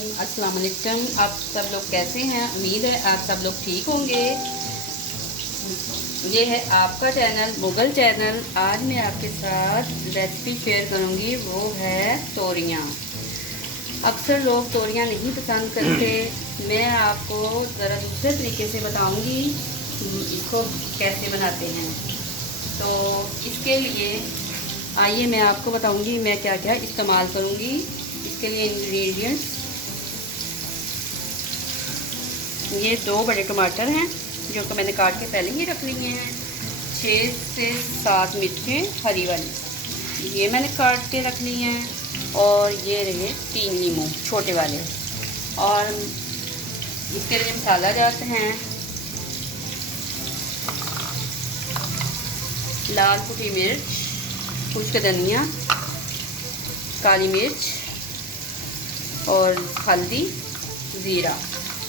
अस्सलाम वालेकुम। आप सब लोग कैसे हैं? उम्मीद है आप सब लोग ठीक होंगे। ये है आपका चैनल मुगल चैनल। आज मैं आपके साथ रेसिपी शेयर करूंगी, वो है तोरियां। अक्सर लोग तोरियां नहीं पसंद करते। मैं आपको ज़रा दूसरे तरीके से बताऊंगी इसको कैसे बनाते हैं। तो इसके लिए आइए मैं आपको बताऊंगी मैं क्या क्या इस्तेमाल करूंगी। इसके लिए इंग्रेडिएंट्स, ये 2 बड़े टमाटर हैं जो कि मैंने काट के पहले ही रख लिए हैं। 6 से 7 मिर्चें हरी वाली, ये मैंने काट के रख ली हैं। और ये रहे 3 नींबू छोटे वाले। और इसके लिए मसाला जाते हैं, लाल कुटी मिर्च, खुश्क धनिया, काली मिर्च और हल्दी, ज़ीरा।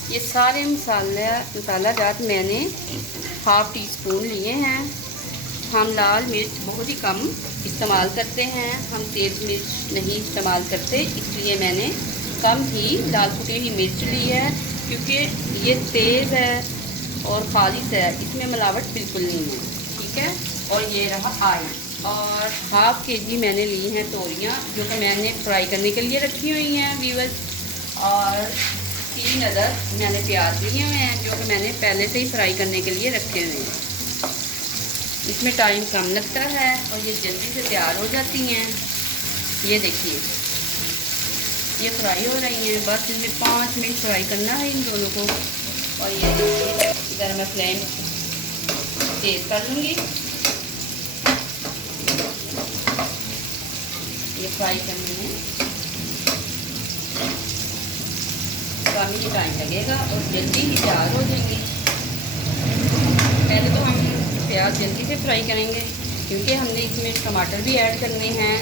ये सारे मसाला जात मैंने हाफ़ टी स्पून लिए हैं। हम लाल मिर्च बहुत ही कम इस्तेमाल करते हैं, हम तेज़ मिर्च नहीं इस्तेमाल करते, इसलिए मैंने कम ही लाल कुटी हुई मिर्च ली है, क्योंकि ये तेज़ है और खालिश है, इसमें मिलावट बिल्कुल नहीं है। ठीक है। और ये रहा आयल। और हाफ़ के-जी मैंने ली हैं तोरियां, जो कि मैंने फ्राई करने के लिए रखी हुई हैं व्यूअर्स। और 3 अदद मैंने प्याज लिए हुए हैं, जो कि मैंने पहले से ही फ्राई करने के लिए रखे हुए हैं। इसमें टाइम कम लगता है और ये जल्दी से तैयार हो जाती हैं। ये देखिए, ये फ्राई हो रही हैं, बस इनमें 5 मिनट फ्राई करना है इन दोनों को। और ये देखिए, इधर मैं फ्लेम तेज़ कर लूँगी। ये फ्राई करनी है, कम ही टाइम लगेगा और जल्दी ही तैयार हो जाएंगी। पहले तो हम प्याज जल्दी से फ्राई करेंगे, क्योंकि हमने इसमें टमाटर भी ऐड करने हैं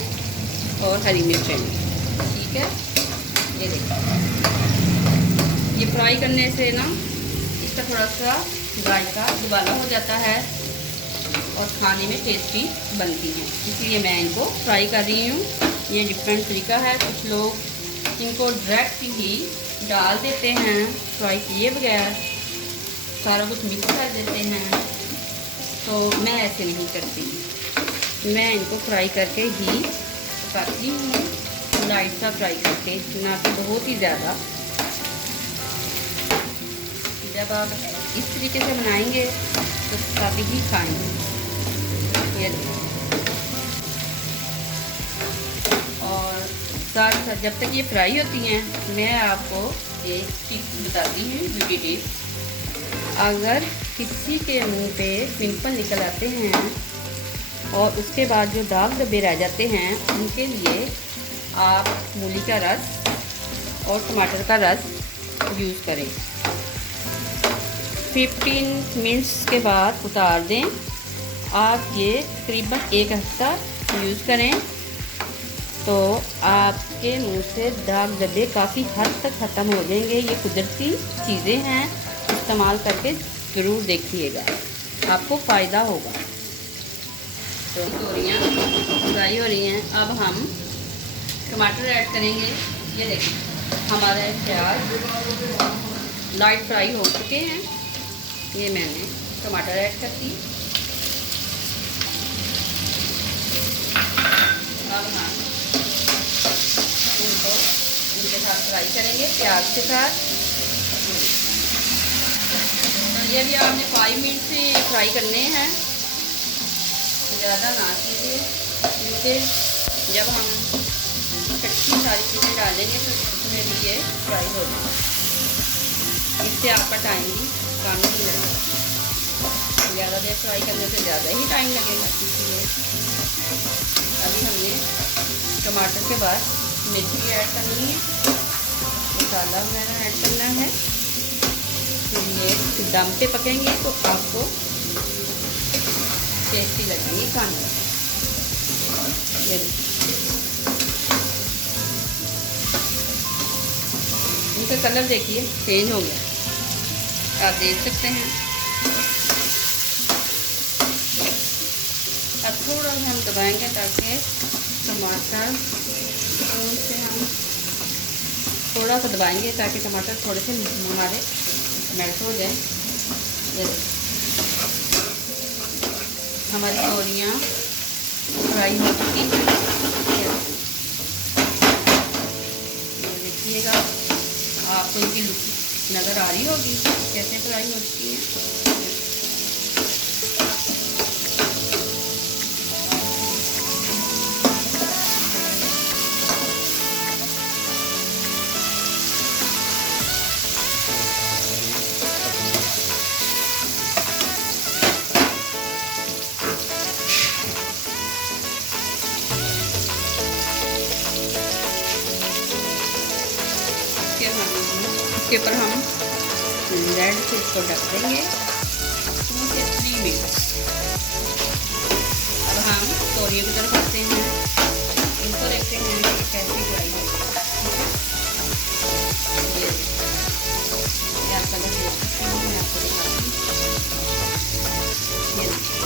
और हरी मिर्चें। ठीक है। ये देखिए, ये फ्राई करने से ना इसका थोड़ा सा जायका दुबारा हो जाता है और खाने में टेस्टी बनती हैं, इसलिए मैं इनको फ्राई कर रही हूँ। ये डिफरेंट तरीका है। कुछ लोग इनको डायरेक्ट ही डाल देते हैं फ्राई किए बगैर, सारा कुछ मिक्स कर देते हैं, तो मैं ऐसे नहीं करती। मैं इनको फ्राई करके ही पकाती हूँ, लाइट सा फ्राई करके, ना कि बहुत ही ज़्यादा। जब आप इस तरीके से बनाएंगे तो सभी ही खाएंगे। ये और साथ जब तक ये फ्राई होती हैं, मैं आपको एक टिप बताती हूँ, ब्यूटी टिप। अगर किसी के मुंह पे पिंपल निकल आते हैं और उसके बाद जो दाग धब्बे रह जाते हैं, उनके लिए आप मूली का रस और टमाटर का रस यूज़ करें। 15 मिनट्स के बाद उतार दें। आप ये तकरीबन 1 हफ्ता यूज़ करें तो आपके मुंह से दाग धब्बे काफ़ी हद तक ख़त्म हो जाएंगे। ये कुदरती चीज़ें हैं, इस्तेमाल करके ज़रूर देखिएगा, आपको फ़ायदा होगा। तो तोरियां फ्राई हो रही हैं, अब हम टमाटर ऐड करेंगे। ये देखिए, हमारे प्याज लाइट फ्राई हो चुके हैं। ये मैंने टमाटर ऐड कर दी। अब हम इनको इनके साथ फ्राई करेंगे, प्याज के साथ। तो ये भी आपने 5 मिनट से फ्राई करने हैं, ज़्यादा ना कीजिए, क्योंकि जब हम कच्ची सारी चीज़ें डालेंगे तो उसमें भी ये फ्राई हो जाएगा। इससे आपका टाइम भी कम ही लगेगा, ज़्यादा देर फ्राई करने से ज़्यादा ही टाइम लगेगा। इसलिए अभी हमने टमाटर के बाद मिर्ची ऐड करनी है, मसाला वगैरह ऐड करना है। फिर ये दम पे पकेंगे तो आपको टेस्टी लगेंगी खाने में। ये इनका कलर देखिए चेंज हो गया, आप देख सकते हैं। अब थोड़ा सा हम दबाएंगे ताकि टमाटर से हम थोड़ा सा दबाएंगे ताकि टमाटर थोड़े से हमारे मेल्ट हो जाए। हमारी तोरियाँ फ्राई हो चुकी हैं, ये देखिएगा, आपको इनकी लुक नज़र आ रही होगी कैसे फ्राई हो चुकी है। इसके ऊपर हम रेड से इसको ढक देंगे 2 से 3 मिनट। अब हम तोरियों की तरफ आते हैं, इनको देखते हैं कि कैसे फ्राई है। ये आप कलर देख सकते हैं, मैं आपको दिखाती हूँ। ये देखिए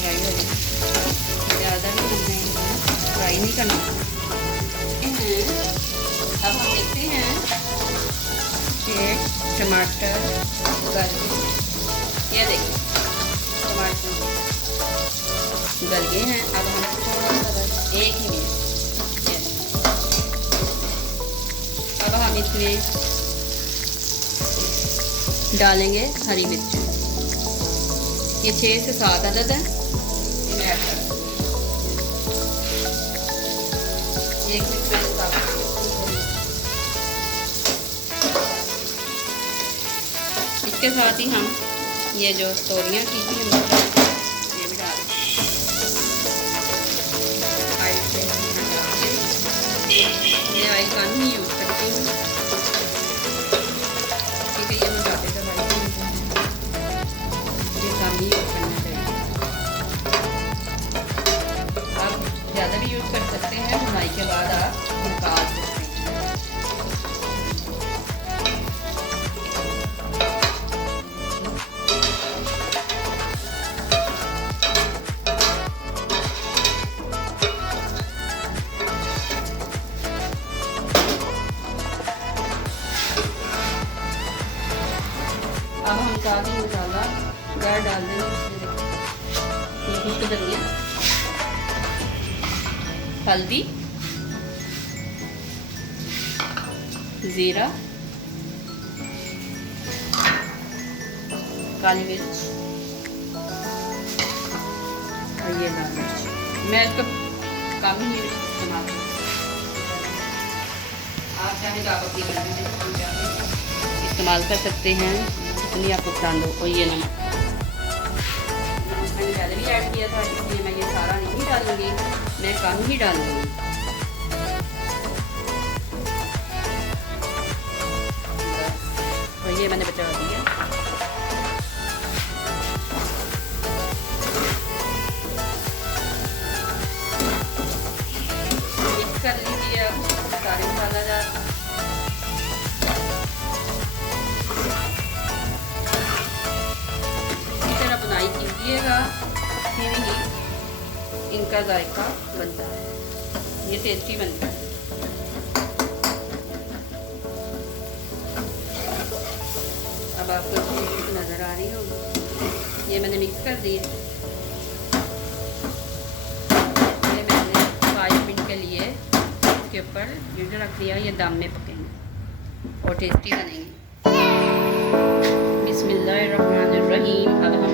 फ्राई हो गया, ज़्यादा भी हमने फ्राई नहीं करना। अब हम देखते हैं कि टमाटर गल गए, ये देखिए टमाटर गल गए हैं। अब हम थोड़ा सा बस 1 ही मिनट, अब हम इसमें डालेंगे हरी मिर्च, ये 6 से 7 अदद है, इन्हें ऐड कर देंगे। 1 मिनट में इसके साथ ही हम ये जो तोरियाँ की थी ये भी डाल दें। ऑयल से ये ऑयल कम ही यूज़ करती हूँ क्योंकि ये मोटापे का भाई ये कम ही यूज़ करना चाहिए। आप ज़्यादा भी यूज़ कर सकते हैं, भुनाई के बाद आप निकाल सकते हैं। अब हम काली मसाला गाढ़ डाल देंगे, कुछ धनिया, हल्दी, ज़ीरा, काली मिर्च और ये लाल मिर्च। मैं इसको कम ही इस्तेमाल करती हूँ, आप चाहें तो आप अपनी मर्जी से इस्तेमाल कर सकते हैं जितनी आपको पसंद हो। और ये नमक मैंने पहले भी ऐड किया था, इसलिए मैं ये सारा नहीं डालूंगी, मैं कम ही डालूंगी। तो ये मैंने बचा दिया। मिक्स कर लीजिए अब सारे मसाला बुनाई कीजिएगा, फिर ही इनका जायका बनता है, ये टेस्टी बनता है। अब आपको नज़र आ रही होगी, ये मैंने मिक्स कर दिए। ये मैंने 5 मिनट के लिए इसके ऊपर लीड रख दिया, ये दम में पकेंगे और टेस्टी बनेंगे। बिस्मिल्लाहिर्रहमानिर्रहीम। अब हम